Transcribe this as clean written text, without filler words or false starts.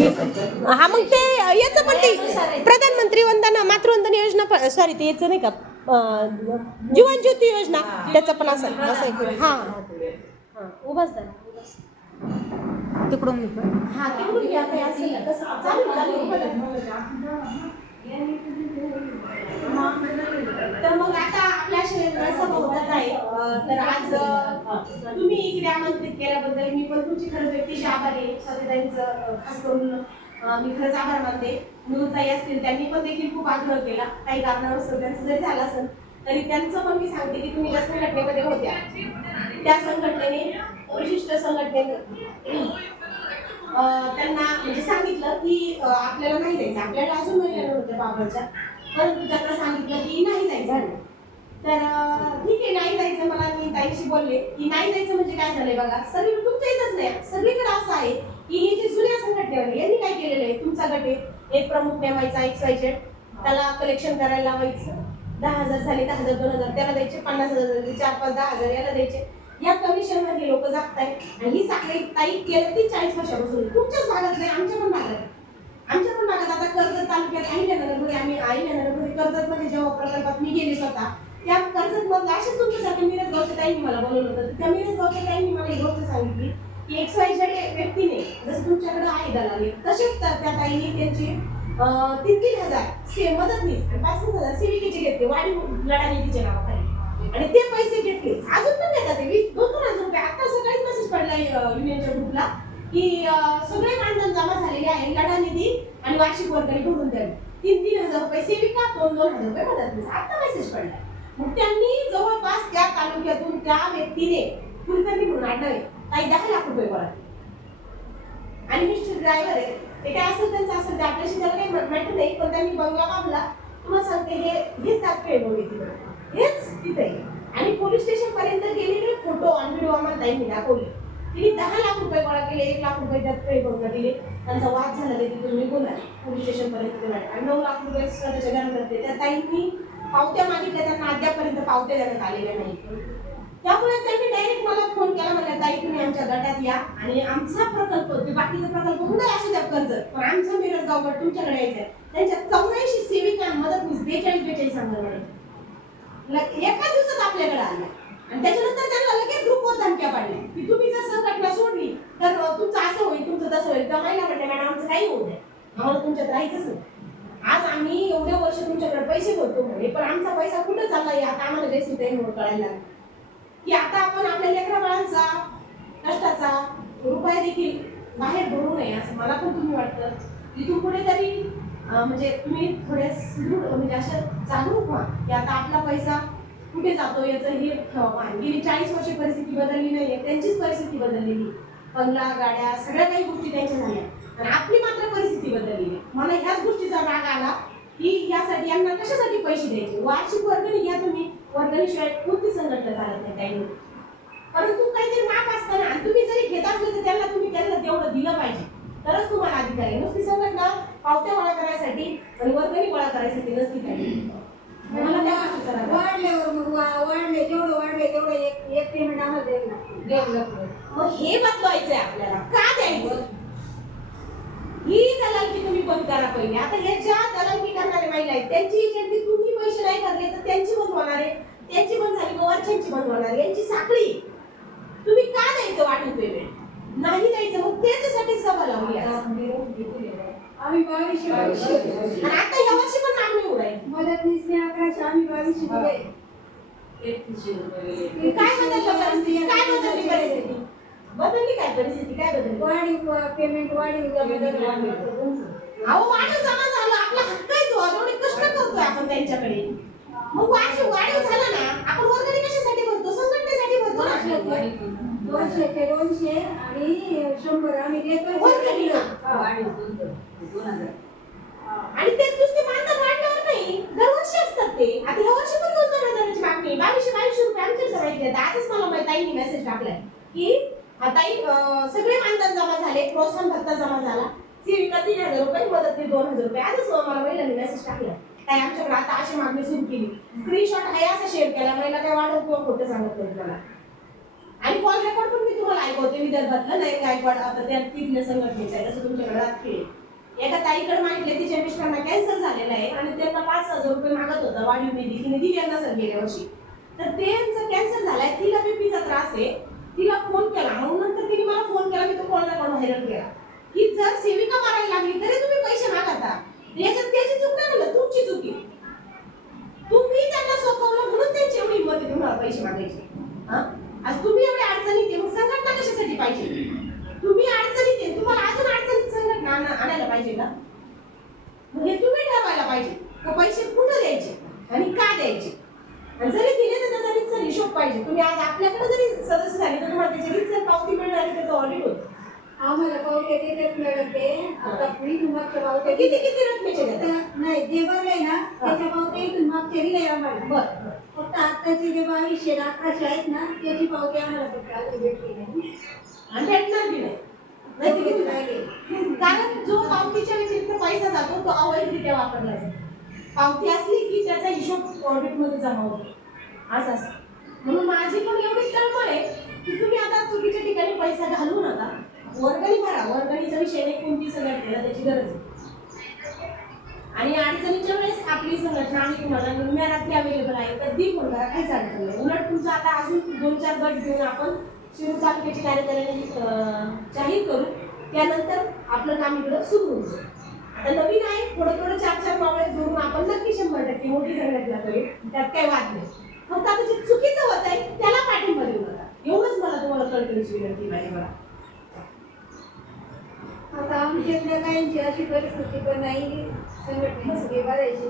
हा मग ते याचं पण ते प्रधानमंत्री वंदना मातृवंदना योजना सॉरी ते याचं नाही का जीवन ज्योती योजना त्याचं पण असं हां उभाच झाला तिकडून हां तिकडून घ्या काही असेल कसं चालेल तर मग आता आपल्या शहराचा बहुताच आहे तर आज तुम्ही इकडे आमंत्रित केल्याबद्दल मी पण तुमची खरंच व्यक्तिशः आभारी आहे. सगळ्यांचं खास करून मी खरंच आभार मानते. निवृत्ताई असतील त्यांनी पण देखील खूप आग्रह केला काही कारणास्तव त्यांचं जरी झालं असेल तरी त्यांचं पण मी सांगते की तुम्ही ज्या संघटनेमध्ये होत्या त्या संघटनेने विशिष्ट संघटनेने त्यांना म्हणजे सांगितलं की आपल्याला नाही जायचं आपल्याला अजून महिला होत्या बाबाच्या परंतु त्यांना सांगितलं की नाही जायचं तर ठीक आहे नाही जायचं मला मी ताईशी बोलले की नाही जायचं म्हणजे काय झालंय बघा सगळी तुमच्या इथंच नाही सगळीकडे असं आहे की हे जे जुन्या संघटनेवर यांनी काय केलेलं आहे तुमचा गट एक प्रमुख नेमायचा XYZ त्याला कलेक्शन करायला लावायचं 10,000 झाले 10,000 2,000 त्याला द्यायचे 50,000 द्यायचे 4-5 10,000 याला द्यायचे या कमिशन मध्ये लोक जागतायत आणि ही साखळी ताई केलं ती 40 वर्षापासून तुमच्याच भागात नाही आमच्या पण भागात आता कर्जत तालुक्यात अहिल्यानगरमध्ये आम्ही अहिल्यानगरमध्ये कर्जतमध्ये जेव्हा प्रकल्पात मी गेले स्वतः त्या कर्जत मधल्या अशाच तुमच्यासारख्या मिरजगावच्या ताईंनी मला बोलवलं होतं त्या मिरजगावच्या ताईंनी मला एक गोष्ट सांगितली की XYZ व्यक्तीने जसं तुमच्याकडे आहे दलाली तसेच त्या ताईंनी त्यांची 3,000 मदतनीस आणि 5,000 सेविकेचे घेतले वाढीव लढा निधीच्या नावाखाली आणि ते पैसे घेतले अजून पण देतात ते 2,000 रुपये आता सकाळीच मेसेज पडला युनियनच्या ग्रुपला की सगळे मानधन जमा झालेले आहे लढा निधी आणि वार्षिक वर्गणी भरून द्यावी 3,000 रुपये सेविका 2,000 रुपये मदतनीस आता मेसेज पडला मग त्यांनी जवळपास त्या तालुक्यातून त्या व्यक्तीने कुलकर्णी म्हणून आडनावे काही 10 लाख रुपये गोळा आणि मिस्टर ड्रायव्हर आहे ते काय असेल त्यांचं असेल ते आपल्याशी त्याला काही मॅटर नाही पण त्यांनी बंगला बांधला तुम्हाला सांगते हेच दाखवे बघे तिकडे हेच तिथे आणि पोलीस स्टेशन पर्यंत गेलेले फोटो आणि व्हिडिओ आम्हाला ताईंनी दाखवले तिने 10 लाख रुपये गोळा केले 1 लाख रुपये त्यात पे बंगला दिले त्यांचा वाद झाला ते तिथून निघून आले पोलीस स्टेशन पर्यंत गेले आणि 9 लाख रुपये स्वतःच्या घरात घातले त्या ताईंनी पावत्या मागितल्या त्यांना अद्यापर्यंत पावत्या देण्यात आलेल्या नाही त्यामुळे त्यांनी डायरेक्ट मला फोन केला म्हणल्या ताई तुम्ही आमच्या गटात या आणि आमचा प्रकल्प ते बाकीचा प्रकल्प कुठे असू द्या कर्जत पण आमचा मिरजगाव गट तुमच्याकडे यायचा त्यांच्या 84 सेविका मदतनीस 42 अंगणवाडी एका दिवसात आपल्याकडे आल्या आणि त्याच्यानंतर त्यांना लगेच ग्रुपवर धमक्या पाडल्या की तुम्ही जर संघटना सोडली तर तुमचं असं होईल तुमचं तसं होईल त्या महिला म्हटल्या मॅडम आमचं काही होऊ द्या आम्हाला तुमच्यात राहायचंच नाही आज आम्ही एवढे वर्ष तुमच्याकडे पैसे भरतो म्हणे पण आमचा पैसा कुठे चालला आहे आता आम्हाला रेसिपी टाईमवर कळायला की आता आपण आपल्या लेकरा बाळांचा कष्टाचा रुपया देखील बाहेर भरू नये असं मला पण तुम्ही वाटतं इथून पुढे तरी म्हणजे तुम्ही थोडे सुदृढ म्हणजे अशा जागरूक व्हा की आता आपला पैसा कुठे जातो याचं हे ठेवा गेली 40 वर्षे परिस्थिती बदलली नाहीये त्यांचीच परिस्थिती बदललेली बंगला गाड्या सगळ्या काही गोष्टी त्यांच्या झाल्या आणि आपली मात्र परिस्थिती बदललेली मला ह्याच गोष्टीचा राग आला की यासाठी यांना कशासाठी पैसे द्यायचे वार्षिक वर्गणी घ्या तुम्ही वर्गणीशिवाय कोणती संघटना चालत नाही काही परंतु काहीतरी माप असताना आणि तुम्ही जरी घेत असले तर तुम्ही त्यांना तेवढं दिलं पाहिजे तरच तुम्हाला अधिकार आहे नुसती संघटना पावत्या गोळा करायसाठी आणि वर्गणी गोळा करायसाठी नसती पाहिजे वाढल्यावर मग वाढले जेवढं वाढले तेवढं एक पेमेंट आम्हाला द्यायला मग हे बदलायचंय आपल्याला का द्यायचं ही दलालकी तुम्ही बंद करा पहिले आता हे ज्या दलालकी करणारे महिला आहेत त्यांची तुम्ही पैसे नाही भरले तर त्यांची बंद होणार आहे त्यांची बंद झाली वरच्यांची बंद होणार यांची साखळी तुम्ही का द्यायचं वाढून पेमेंट नाही द्यायचं मग त्याच्यासाठी सभा लावली आम्ही 2200 आणि आता या वर्षी पण मागणी उडाय मदतनीसने 1100 आम्ही 2200 दिले 3100 रुपये काय बदलली परिस्थिती बदलली काय परिस्थिती काय बदलली वाढीव पेमेंट वाढीव अहो वाढीव जमा झालं आपला हक्क आहे तो एवढे कष्ट करतोय आपण त्यांच्याकडे मग वाढीव झाला ना आपण वर्गणी कशासाठी भरतो संघटनेसाठी भरतो ना 200 ते 200 आणि 100 आम्ही देतो वर्गणी वाढीव 2000 आणि ते नुसते मानधन वाढल्यावर नाही दरवर्षी असतात ते आता ह्या वर्षी पण 2,000ची मागणी 2200 रुपये आमच्याकडे माहिती आहे आजच मला ताईंनी मेसेज टाकलाय की ताई सगळे मानधन जमा झाले प्रोत्साहन भत्ता जमा झाला सेविका 3,000 रुपये मदतनीस 2,000 रुपये आजच मला महिलांनी मेसेज टाकला ताई आमच्याकडे आता अशी मागणी सुरू केली स्क्रीनशॉट आहे असं शेअर केला महिला काय वाढव किंवा खोटं सांगत नाही मला आणि कॉल रेकॉर्ड पण मी तुम्हाला ऐकवते विदर्भातलं नाही गायकवाड आता त्या तिथल्या संघटनेचं आहे तसं तुमच्याकडे राहते ताईकडे मागितले, तिच्या मिस्टरांना कॅन्सर झालेला आहे आणि त्यांना 5,000 रुपये मागत होता वाढीव निधी, तिने दिले नसेल गेल्या वर्षी. तर त्यांचा कॅन्सर झालाय, तिला बीपीचा त्रास आहे, तिला फोन केला. मग नंतर तिने मला फोन केला, मी तो कॉल रेकॉर्ड व्हायरल केला की जर सेविका मारायला लागली तरी तुम्ही पैसे मागता, याच्यात त्याची चूक नाही म्हणलं, तुमची चुकी. तुम्ही त्यांना सोपवलं म्हणून त्यांची एवढी हिंमत आहे तुम्हाला पैसे मागायचे. आज तुम्ही एवढे अडचणीत आहे, मग संघटना कशासाठी पाहिजे? तुम्ही अडचणीत आहे, तुम्हाला अजून अडचणीत संघटना आणायला पाहिजे का? मग हे तुम्ही ठरवायला पाहिजे का पैसे कुठं द्यायचे आणि का द्यायचे. आणि जरी दिले तर त्याचा रीतसर हिशोब पाहिजे. तुम्ही आज आपल्याकडे जरी सदस्य झाले तर तुम्हाला त्याची रीतसर पावती मिळणार आहे, त्याचं ऑडिट होतं. आम्हाला पावते देतात मॅडम ते. आता मी मागच्या पावते किती किती रकमेचे देतात? नाही जे भरले ना त्याच्या पावते इथून मागच्या दिले आम्हाला. बरं. फक्त आताचे जे 2200 1100 आहेत ना त्याची पावती आम्हाला फक्त अजून भेटली नाही. आणि भेटणार बी नाही. नाही तर किती राहिले? कारण जो पावतीच्या व्यतिरिक्त पैसा जातो तो अवैधरित्या वापरला जातो. पावती असली की त्याचा हिशोब ऑडिटमध्ये जमा होतो. असं असतं. म्हणून माझी पण एवढी तळमळ आहे की तुम्ही आता चुकीच्या ठिकाणी पैसा घालू नका. वर्गणी भरा, वर्गणीचा विषय नाही, कोणती संघटनेला त्याची गरज आहे. आणि अडचणीच्या वेळेस आपली संघटना आणि तुम्हाला निम्म्या रात्री अवेलेबल आहे, कधी फोन करा, काहीच अडचण नाही. उलट तुमचं आता अजून 2-4 गट घेऊन आपण शिरूर तालुक्याची कार्यकारिणी जाहीर करू, त्यानंतर आपलं काम इकडं सुरू होईल. आता नवीन आहे, थोडं थोडं 4-4 मावळे जोडून आपण नक्की 100% मोठी संघटना करू, त्यात काही वाद नाही. फक्त आता जे चुकीचं होत आहे त्याला पाठिंबा देऊ नका, एवढंच मला तुम्हाला कळकळीची विनंती आहे. मला आता आमच्यातल्या काहींची अशी परिस्थिती पण नाही संघटनेमध्ये भरायची.